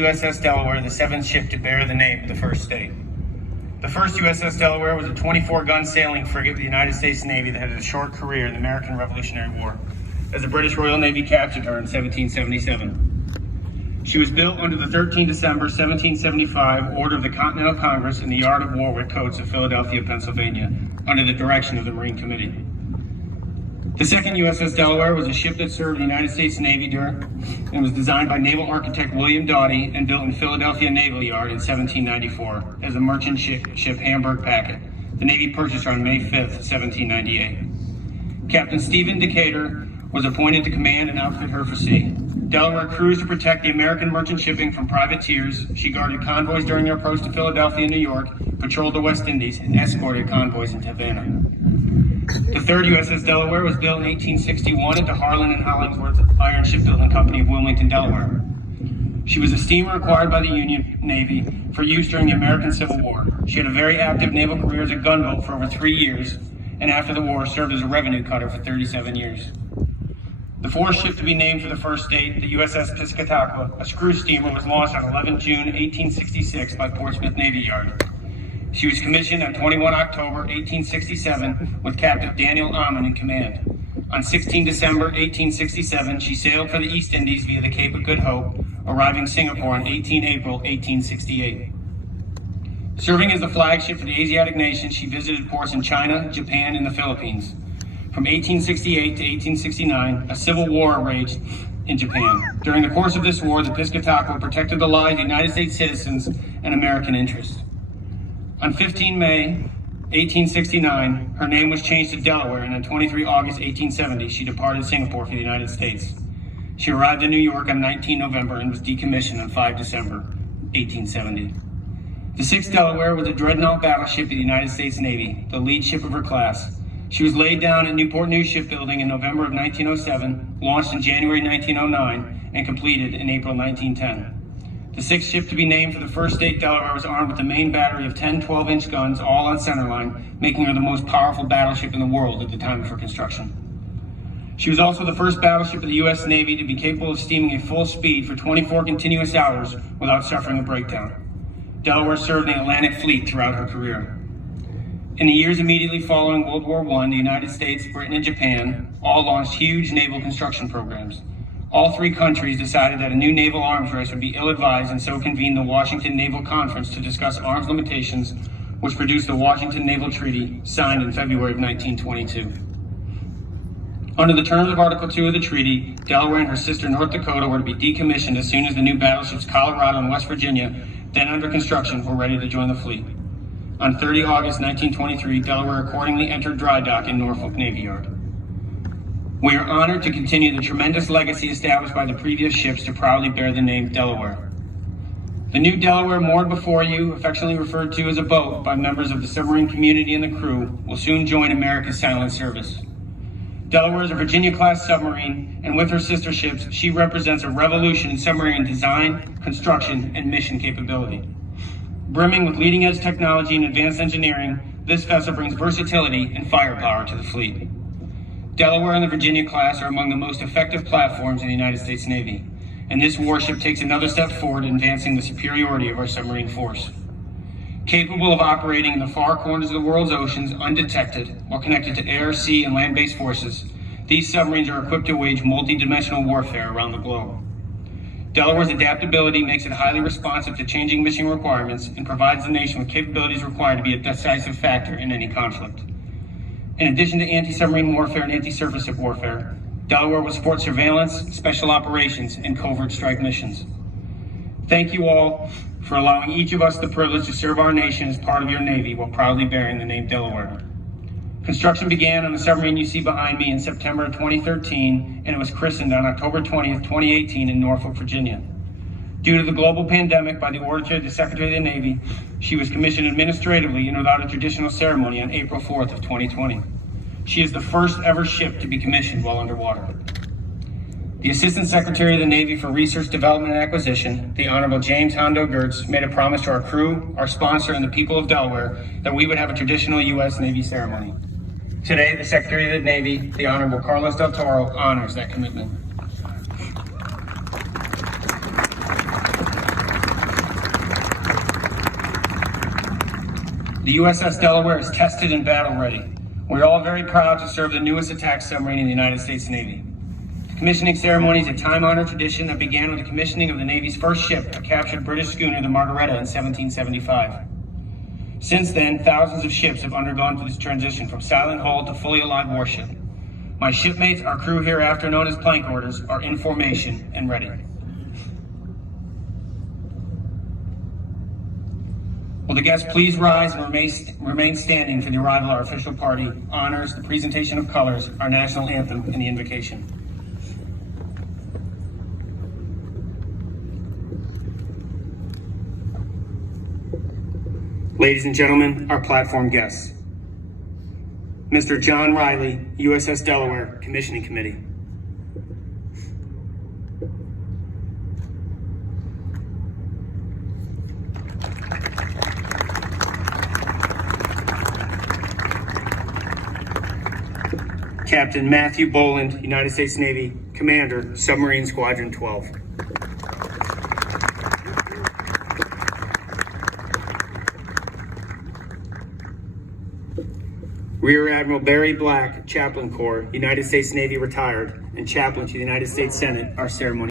USS Delaware, the seventh ship to bear the name of the first state. The first USS Delaware was a 24-gun sailing frigate of the United States Navy that had a short career in the American Revolutionary War, as the British Royal Navy captured her in 1777. She was built under the 13 December 1775 order of the Continental Congress in the yard of Warwick Coats of Philadelphia, Pennsylvania, under the direction of the Marine Committee. The second USS Delaware was a ship that served the United States Navy and was designed by naval architect William Doughty and built in Philadelphia Naval Yard in 1794 as a merchant ship Hamburg Packet. The Navy purchased her on May 5th, 1798. Captain Stephen Decatur was appointed to command and outfit her for sea. Delaware cruised to protect the American merchant shipping from privateers. She guarded convoys during their approach to Philadelphia and New York, patrolled the West Indies, and escorted convoys into Havana. The third USS Delaware was built in 1861 at the Harlan and Hollingsworth Iron Shipbuilding Company of Wilmington, Delaware. She was a steamer acquired by the Union Navy for use during the American Civil War. She had a very active naval career as a gunboat for over 3 years, and after the war served as a revenue cutter for 37 years. The fourth ship to be named for the first state, the USS Piscataqua, a screw steamer, was launched on 11 June 1866 by Portsmouth Navy Yard. She was commissioned on 21 October 1867 with Captain Daniel Ammen in command. On 16 December 1867, she sailed for the East Indies via the Cape of Good Hope, arriving Singapore on 18 April 1868. Serving as the flagship for the Asiatic nations, she visited ports in China, Japan, and the Philippines. From 1868 to 1869, a civil war raged in Japan. During the course of this war, the Piscataqua protected the lives of United States citizens and American interests. On 15 May 1869, her name was changed to Delaware, and on 23 August 1870, she departed Singapore for the United States. She arrived in New York on 19 November and was decommissioned on 5 December 1870. The sixth Delaware was a dreadnought battleship of the United States Navy, the lead ship of her class. She was laid down at Newport News Shipbuilding in November of 1907, launched in January 1909, and completed in April 1910. The sixth ship to be named for the first state, Delaware, was armed with a main battery of 10 12-inch guns, all on centerline, making her the most powerful battleship in the world at the time of her construction. She was also the first battleship of the U.S. Navy to be capable of steaming at full speed for 24 continuous hours without suffering a breakdown. Delaware served in the Atlantic Fleet throughout her career. In the years immediately following World War I, the United States, Britain, and Japan all launched huge naval construction programs. All three countries decided that a new naval arms race would be ill-advised and so convened the Washington Naval Conference to discuss arms limitations, which produced the Washington Naval Treaty, signed in February of 1922. Under the terms of Article 2 of the treaty, Delaware and her sister North Dakota were to be decommissioned as soon as the new battleships Colorado and West Virginia, then under construction, were ready to join the fleet. On 30 August 1923, Delaware accordingly entered dry dock in Norfolk Navy Yard. We are honored to continue the tremendous legacy established by the previous ships to proudly bear the name Delaware. The new Delaware, moored before you, affectionately referred to as a boat by members of the submarine community and the crew, will soon join America's silent service. Delaware is a Virginia-class submarine, and with her sister ships, she represents a revolution in submarine design, construction, and mission capability. Brimming with leading-edge technology and advanced engineering, this vessel brings versatility and firepower to the fleet. Delaware and the Virginia class are among the most effective platforms in the United States Navy, and this warship takes another step forward in advancing the superiority of our submarine force. Capable of operating in the far corners of the world's oceans undetected while connected to air, sea, and land-based forces, these submarines are equipped to wage multi-dimensional warfare around the globe. Delaware's adaptability makes it highly responsive to changing mission requirements and provides the nation with capabilities required to be a decisive factor in any conflict. In addition to anti-submarine warfare and anti-surface ship warfare, Delaware will support surveillance, special operations, and covert strike missions. Thank you all for allowing each of us the privilege to serve our nation as part of your Navy while proudly bearing the name Delaware. Construction began on the submarine you see behind me in September of 2013, and it was christened on October 20th, 2018 in Norfolk, Virginia. Due to the global pandemic, by the order of the Secretary of the Navy, she was commissioned administratively and without a traditional ceremony on April 4th of 2020. She is the first ever ship to be commissioned while underwater. The Assistant Secretary of the Navy for Research, Development, and Acquisition, the Honorable James Hondo Gertz, made a promise to our crew, our sponsor, and the people of Delaware that we would have a traditional U.S. Navy ceremony. Today, the Secretary of the Navy, the Honorable Carlos Del Toro, honors that commitment. The USS Delaware is tested and battle ready. We're all very proud to serve the newest attack submarine in the United States Navy. The commissioning ceremony is a time-honored tradition that began with the commissioning of the Navy's first ship, a captured British schooner, the Margaretta, in 1775. Since then, thousands of ships have undergone through this transition from silent hull to fully alive warship. My shipmates, our crew hereafter known as plank orders, are in formation and ready. Will the guests please rise and remain standing for the arrival of our official party, honors, the presentation of colors, our national anthem, and the invocation. Ladies and gentlemen, our platform guests. Mr. John Riley, USS Delaware, Commissioning Committee. Captain Matthew Boland, United States Navy, Commander, Submarine Squadron 12. Rear Admiral Barry Black, Chaplain Corps, United States Navy, retired, and Chaplain to the United States Senate, our ceremony.